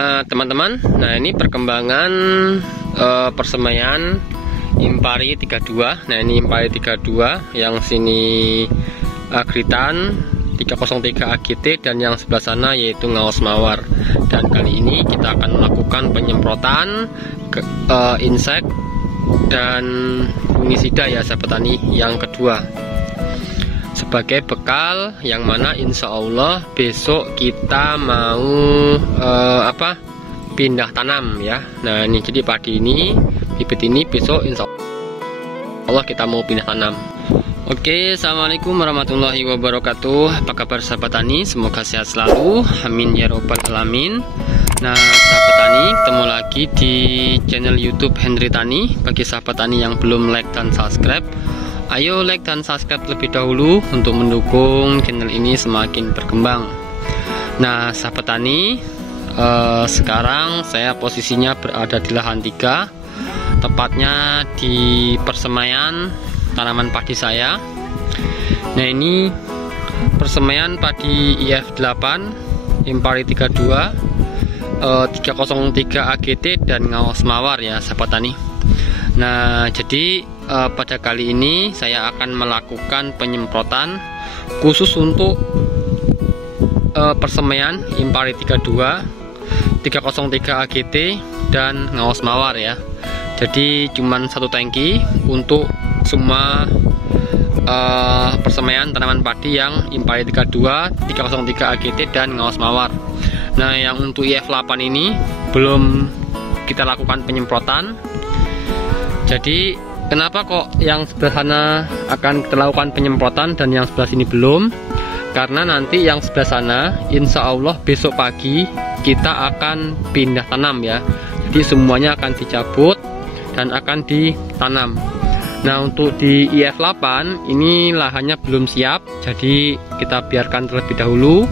Teman-teman, nah ini perkembangan persemaian Impari 32. Nah ini Impari 32, yang sini Agritan 303 AGT, dan yang sebelah sana yaitu Ngaos Mawar. Dan kali ini kita akan melakukan penyemprotan insek dan fungisida ya sahabat tani yang kedua, sebagai bekal yang mana insya Allah besok kita mau pindah tanam ya. Nah ini jadi padi ini, bibit ini besok insya Allah kita mau pindah tanam. Oke, assalamualaikum warahmatullahi wabarakatuh. Apa kabar sahabat tani? Semoga sehat selalu, amin ya robbal alamin. Nah sahabat tani, ketemu lagi di channel YouTube Henry Tani. Bagi sahabat tani yang belum like dan subscribe, ayo like dan subscribe terlebih dahulu untuk mendukung channel ini semakin berkembang. Nah sahabat tani, sekarang saya posisinya berada di lahan 3, tepatnya di persemaian tanaman padi saya. Nah ini persemaian padi IF8 Impari 32 303 AGT dan Ngaos Mawar ya sahabat tani. Nah jadi pada kali ini saya akan melakukan penyemprotan khusus untuk persemaian Impari 32 303 AGT dan Ngaos Mawar ya. Jadi cuman satu tangki untuk semua persemaian tanaman padi yang Impari 32 303 AGT dan Ngaos Mawar. Nah yang untuk IF8 ini belum kita lakukan penyemprotan. Jadi kenapa kok yang sebelah sana akan kita lakukan penyemprotan dan yang sebelah sini belum? Karena nanti yang sebelah sana insya Allah besok pagi kita akan pindah tanam ya. Jadi semuanya akan dicabut dan akan ditanam. Nah untuk di IF8 ini lahannya belum siap, jadi kita biarkan terlebih dahulu.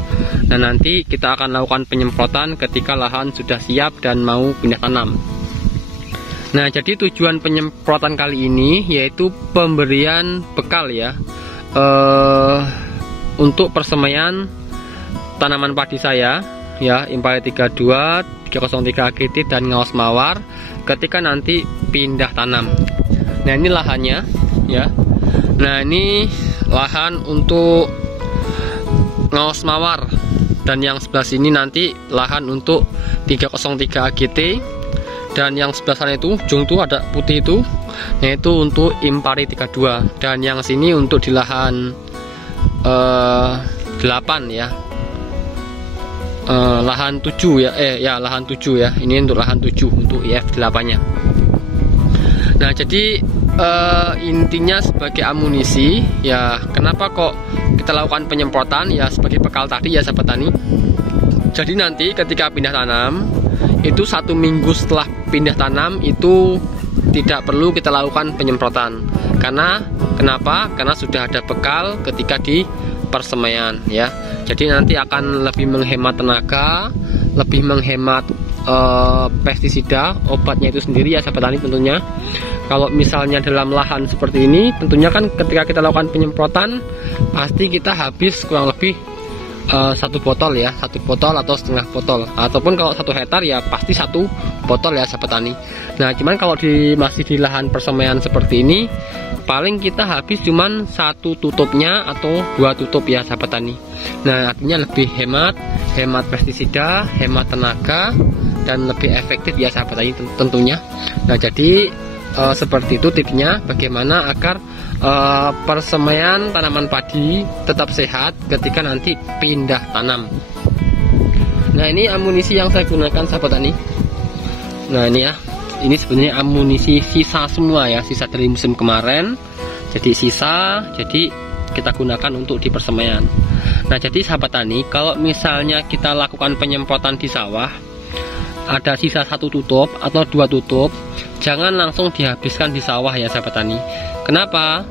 Nah nanti kita akan lakukan penyemprotan ketika lahan sudah siap dan mau pindah tanam. Nah jadi tujuan penyemprotan kali ini yaitu pemberian bekal ya, untuk persemaian tanaman padi saya ya, Impari 32 303 AGT dan Ngaos Mawar ketika nanti pindah tanam. Nah ini lahannya ya. Nah ini lahan untuk Ngaos Mawar, dan yang sebelah sini nanti lahan untuk 303 AGT, dan yang sebelah sana itu ujung tuh ada putih itu, yaitu untuk Impari 32, dan yang sini untuk di lahan 8 ya, lahan 7 ya, lahan 7 ya. Ini untuk lahan 7 untuk IF8 nya. Nah jadi intinya sebagai amunisi ya, kenapa kok kita lakukan penyemprotan ya, sebagai bekal tadi ya sahabat tani. Jadi nanti ketika pindah tanam itu 1 minggu setelah pindah tanam itu tidak perlu kita lakukan penyemprotan. Karena kenapa? Karena sudah ada bekal ketika di persemaian ya. Jadi nanti akan lebih menghemat tenaga, lebih menghemat pestisida, obatnya itu sendiri ya sahabat tani tentunya. Kalau misalnya dalam lahan seperti ini, tentunya kan ketika kita lakukan penyemprotan pasti kita habis kurang lebih 1 botol ya, 1 botol atau setengah botol, ataupun kalau 1 hektar ya pasti 1 botol ya sahabat tani. Nah cuman kalau masih di lahan persemaian seperti ini, paling kita habis cuman 1 tutupnya atau 2 tutup ya sahabat tani. Nah artinya lebih hemat pestisida, hemat tenaga, dan lebih efektif ya sahabat tani tentunya. Nah jadi seperti itu tipsnya, bagaimana agar persemaian tanaman padi tetap sehat ketika nanti pindah tanam. Nah ini amunisi yang saya gunakan sahabat tani. Nah ini ya, ini sebenarnya amunisi sisa semua ya, sisa dari musim kemarin. Jadi sisa, jadi kita gunakan untuk di persemaian. Nah jadi sahabat tani, kalau misalnya kita lakukan penyemprotan di sawah, ada sisa 1 tutup atau 2 tutup, jangan langsung dihabiskan di sawah ya sahabat tani. Kenapa?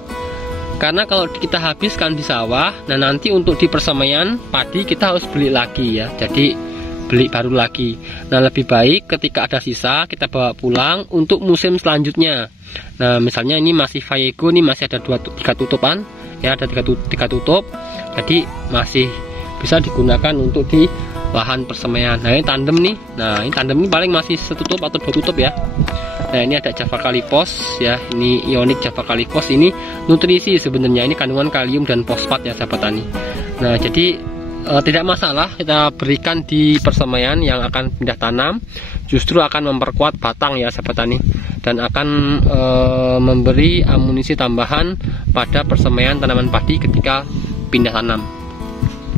Karena kalau kita habiskan di sawah, nah nanti untuk di persemaian padi kita harus beli lagi ya. Jadi beli baru lagi. Nah lebih baik ketika ada sisa kita bawa pulang untuk musim selanjutnya. Nah misalnya ini masih Vayego, ini masih ada 3 tutupan ya, ada 3 tutup, jadi masih bisa digunakan untuk di lahan persemaian. Nah ini tandem nih. Nah ini tandem ini paling masih setutup atau 2 tutup ya. Nah ini ada Java Kalypos ya, ini Ionic Java Kalypos. Ini nutrisi sebenarnya, ini kandungan kalium dan fosfat ya sahabat tani. Nah jadi tidak masalah kita berikan di persemaian yang akan pindah tanam, justru akan memperkuat batang ya sahabat tani, dan akan memberi amunisi tambahan pada persemaian tanaman padi ketika pindah tanam.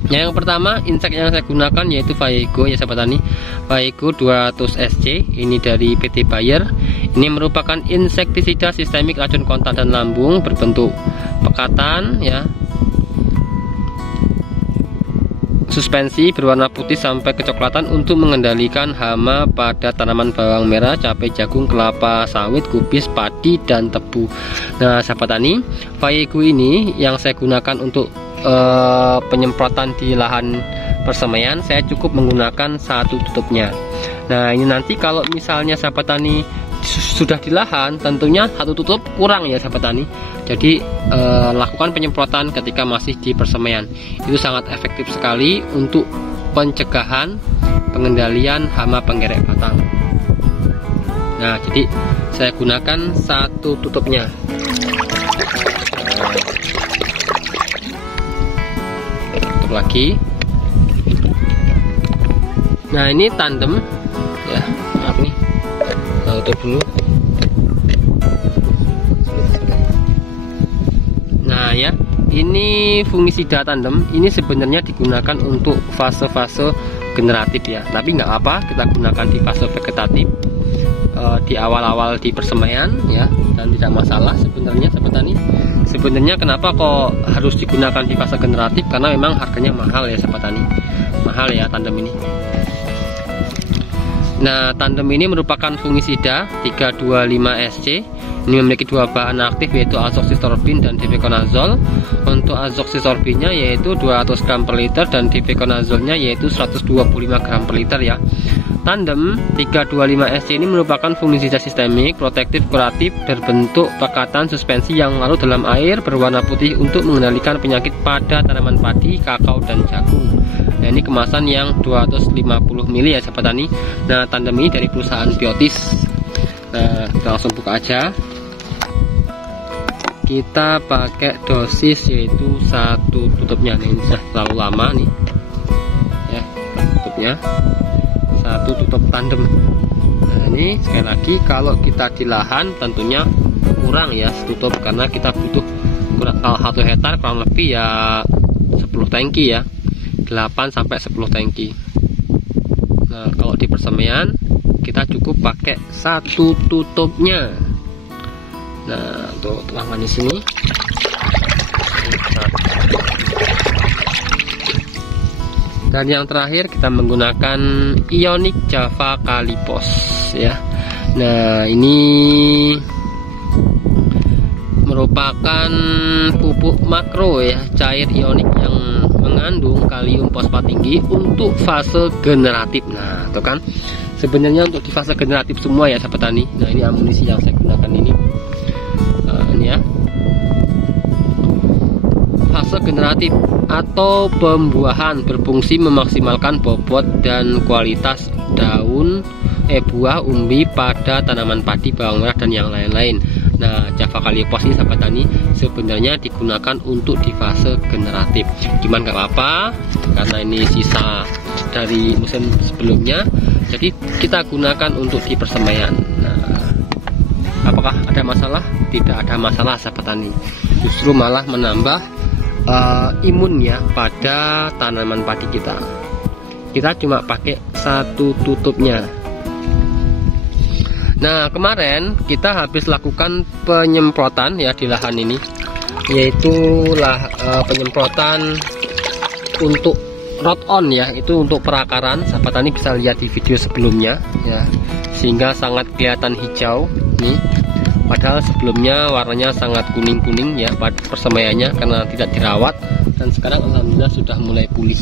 Yang pertama insek yang saya gunakan yaitu Vaego ya sahabat tani, Vaego 200 SC, ini dari PT Bayer. Ini merupakan insektisida sistemik racun kontak dan lambung berbentuk pekatan ya, suspensi berwarna putih sampai kecoklatan untuk mengendalikan hama pada tanaman bawang merah, cabai, jagung, kelapa sawit, kubis, padi, dan tebu. Nah sahabat tani, Vaego ini yang saya gunakan untuk penyemprotan di lahan persemaian, saya cukup menggunakan 1 tutupnya. Nah ini nanti kalau misalnya sahabat tani sudah di lahan, tentunya 1 tutup kurang ya sahabat tani. Jadi lakukan penyemprotan ketika masih di persemaian, itu sangat efektif sekali untuk pencegahan pengendalian hama penggerek batang. Nah jadi saya gunakan 1 tutupnya. Tutup lagi. Nah ini tandem ya, maaf nih, tutup dulu. Nah ya, ini fungisida tandem ini sebenarnya digunakan untuk fase-fase generatif ya, tapi nggak apa, kita gunakan di fase vegetatif di awal-awal di persemaian ya, dan tidak masalah sebenarnya sahabat tani. Sebenarnya kenapa kok harus digunakan di fase generatif, karena memang harganya mahal ya sahabat tani, mahal ya tandem ini. Nah tandem ini merupakan fungisida 325 SC. Ini memiliki 2 bahan aktif yaitu azoxystrobin dan difeconazole. Untuk azoxystrobinnya yaitu 200 gram per liter dan difeconazolnya yaitu 125 gram per liter ya. Tandem 325 SC ini merupakan fungisida sistemik, protektif, kuratif, berbentuk pekatan suspensi yang larut dalam air berwarna putih untuk mengendalikan penyakit pada tanaman padi, kakao, dan jagung. Nah ini kemasan yang 250 ml ya sahabat tani. Nah tandem ini dari perusahaan Biotis. Nah kita langsung buka aja. Kita pakai dosis yaitu 1 tutupnya. Nih ini sudah terlalu lama nih ya tutupnya, 1 tutup tandem. Nah ini sekali lagi kalau kita di lahan tentunya kurang ya setutup, karena kita butuh kalau 1 hektar kurang lebih ya 10 tangki ya, 8 sampai 10 tangki. Nah kalau di persemaian kita cukup pakai 1 tutupnya. Nah untuk tuangan di sini. Dan yang terakhir kita menggunakan Ionic Java Kalypos ya. Nah ini merupakan pupuk makro ya, cair ionik yang mengandung kalium fosfat tinggi untuk fase generatif. Nah itu kan sebenarnya untuk di fase generatif semua ya sahabat tani. Nah ini amunisi yang saya gunakan ini. Ini ya, fase generatif atau pembuahan, berfungsi memaksimalkan bobot dan kualitas daun buah umbi pada tanaman padi, bawang merah, dan yang lain-lain. Nah Java Kalypos ini sahabat tani sebenarnya digunakan untuk di fase generatif, cuman nggak apa-apa karena ini sisa dari musim sebelumnya, jadi kita gunakan untuk di persemaian. Nah apakah ada masalah? Tidak ada masalah sahabat tani, justru malah menambah imun ya pada tanaman padi kita. Kita cuma pakai 1 tutupnya. Nah kemarin kita habis lakukan penyemprotan ya di lahan ini, yaitu penyemprotan untuk rot on ya, itu untuk perakaran. Sahabat tani bisa lihat di video sebelumnya ya, sehingga sangat kelihatan hijau nih. Padahal sebelumnya warnanya sangat kuning-kuning ya pada persemaiannya karena tidak dirawat, dan sekarang alhamdulillah sudah mulai pulih.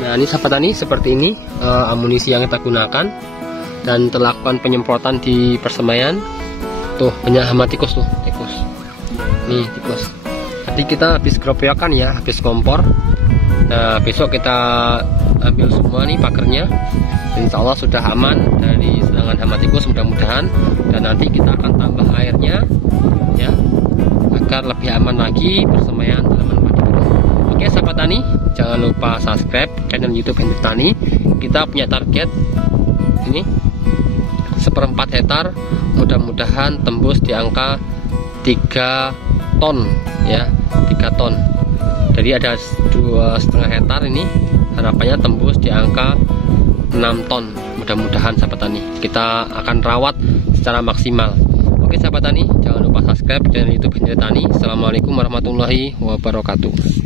Nah ini sahabat tani seperti ini amunisi yang kita gunakan, dan terlakukan penyemprotan di persemaian. Tuh banyak hama tikus tuh, tikus. Nih tikus. Tadi kita habis gerobokan ya, habis kompor. Nah besok kita ambil semua nih pagernya. Insya Allah sudah aman dari serangan hama tikus mudah-mudahan. Dan nanti kita akan tambah airnya ya, agar lebih aman lagi persemaian tanaman padi. Oke sahabat tani, jangan lupa subscribe channel YouTube Hendrik Tani. Kita punya target ini 1/4 hektar, mudah-mudahan tembus di angka 3 ton ya, 3 ton. Jadi ada 2,5 hektar ini, harapannya tembus di angka 6 ton. Mudah-mudahan sahabat tani, kita akan rawat secara maksimal. Oke sahabat tani, jangan lupa subscribe channel YouTube Hendrik Tani. Assalamualaikum warahmatullahi wabarakatuh.